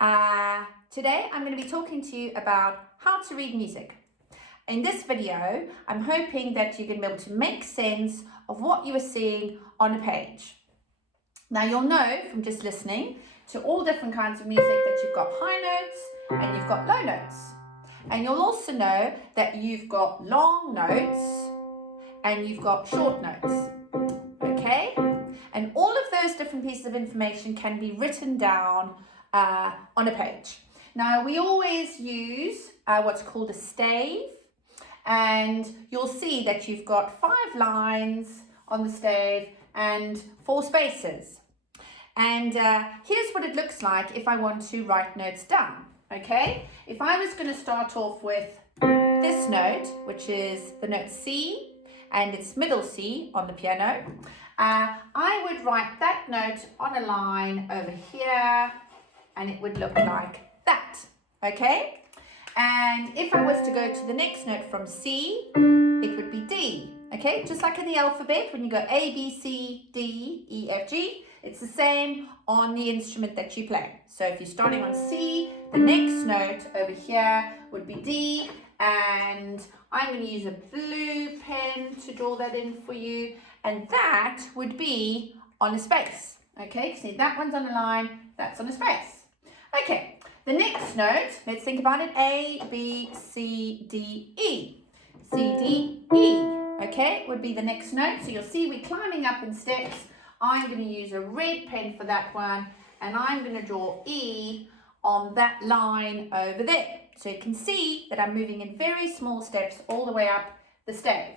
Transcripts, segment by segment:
Hello. Today I'm going to be talking to you about how to read music. In this video, I'm hoping that you're going to be able to make sense of what you are seeing on a page. Now you'll know from just listening to all different kinds of music that you've got high notes and you've got low notes. And you'll also know that you've got long notes and you've got short notes. Okay? And all of those different pieces of information can be written down on a page. Now, we always use what's called a stave, and you'll see that you've got 5 lines on the stave and 4 spaces. And here's what it looks like if I want to write notes down, okay? If I was going to start off with this note, which is the note C, and it's middle C on the piano, I would write that note on a line over here, and it would look like that, okay? And if I was to go to the next note from C, it would be D, okay? Just like in the alphabet, when you go A, B, C, D, E, F, G, it's the same on the instrument that you play. So if you're starting on C, the next note over here would be D, and I'm going to use a blue pen to draw that in for you, and that would be on a space. Okay, see that one's on a line, that's on a space. Okay, the next note, let's think about it. A, B, C, D, E. C, D, E. Okay, would be the next note. So you'll see we're climbing up in steps. I'm going to use a red pen for that one, and I'm going to draw E on that line over there. So you can see that I'm moving in very small steps all the way up the stave.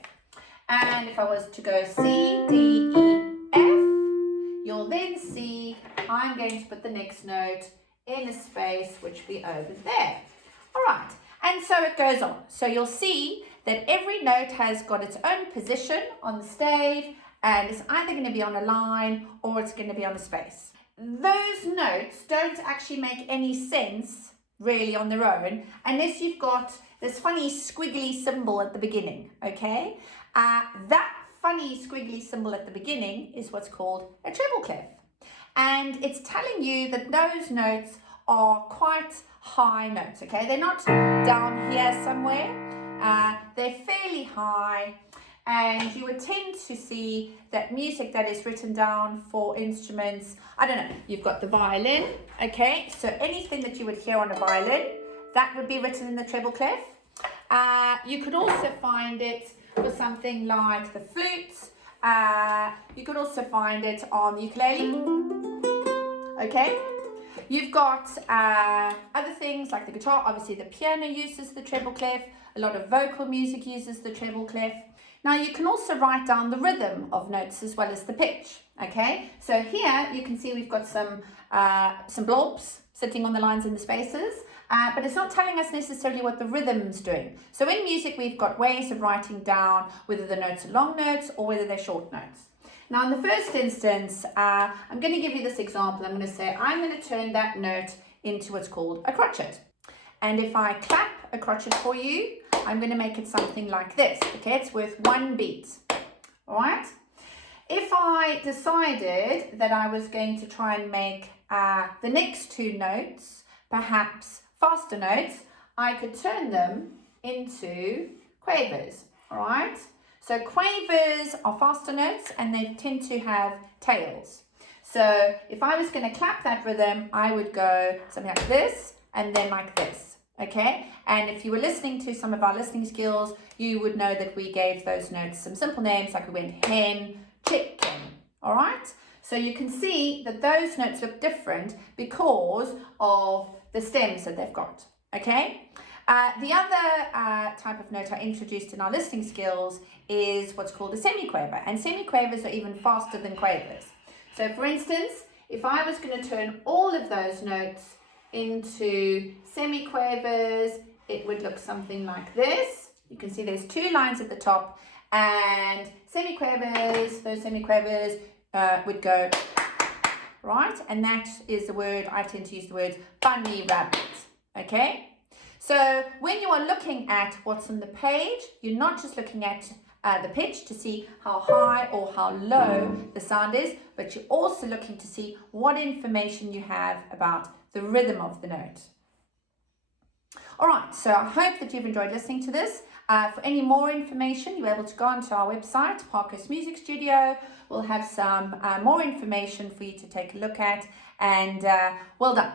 And if I was to go C, D, E, F, you'll then see I'm going to put the next note in a space which will be over there. All right, and so it goes on. So you'll see that every note has got its own position on the stave, and it's either going to be on a line or it's going to be on a space. Those notes don't actually make any sense really on their own unless you've got this funny squiggly symbol at the beginning, okay? That funny squiggly symbol at the beginning is what's called a treble clef, and it's telling you that those notes are quite high notes, okay? They're not down here somewhere, they're fairly high, and you would tend to see that music that is written down for instruments, I don't know, you've got the violin, okay? So anything that you would hear on a violin, that would be written in the treble clef. You could also find it for something like the flute. You could also find it on the ukulele, okay? You've got other things like the guitar. Obviously the piano uses the treble clef. A lot of vocal music uses the treble clef. Now you can also write down the rhythm of notes as well as the pitch, okay? So here you can see we've got some blobs sitting on the lines and the spaces, but it's not telling us necessarily what the rhythm's doing. So in music we've got ways of writing down whether the notes are long notes or whether they're short notes. Now in the first instance, I'm going to give you this example. I'm going to say I'm going to turn that note into what's called a crotchet. And if I clap a crotchet for you, I'm going to make it something like this, okay? It's worth 1 beat, all right? If I decided that I was going to try and make the next 2 notes, perhaps faster notes, I could turn them into quavers, all right? So quavers are faster notes and they tend to have tails. So if I was going to clap that rhythm, I would go something like this and then like this, okay? And if you were listening to some of our listening skills, you would know that we gave those notes some simple names, like we went hen, chicken, all right? So you can see that those notes look different because of the stems that they've got, okay? The other type of note I introduced in our listening skills is what's called a semiquaver, and semiquavers are even faster than quavers. So for instance, if I was going to turn all of those notes into semiquavers, it would look something like this. You can see there's 2 lines at the top, and semiquavers, those semiquavers would go, right? And that is the word, I tend to use the word bunny rabbit, okay? So when you are looking at what's on the page, you're not just looking at the pitch to see how high or how low the sound is, but you're also looking to see what information you have about the rhythm of the note. All right, so I hope that you've enjoyed listening to this. For any more information, you're able to go onto our website, Parkhurst Music Studio. We'll have some more information for you to take a look at, and well done.